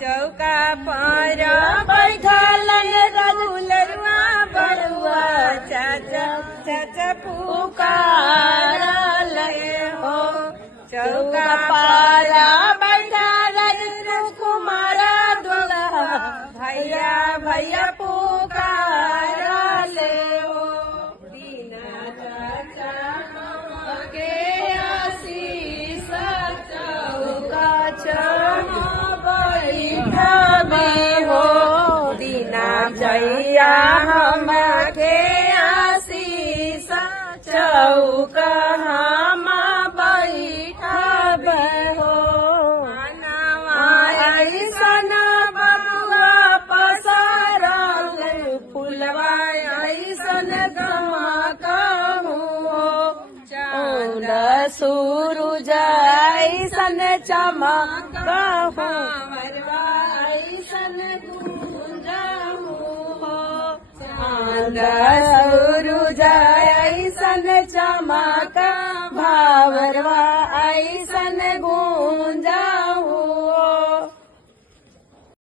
चौका पर बैठल रघुलरुआ बड़ुआ चाचा चाचा पुकारल हो चौका पर बैठल कुमार दुल्हा भैया भैया पुकारल हो दीना चाचा के आशीष चौका बैठबे हो दीना जैया हम के आशीष चौका हम बैठबे हो ऐसन बबुआ पसारल फुलवा ऐसन गमकहु चांद सूरज ऐसन चमकहु ऐसन गुंजहु चांद सूरज ऐसन चमक भावरवा ऐसन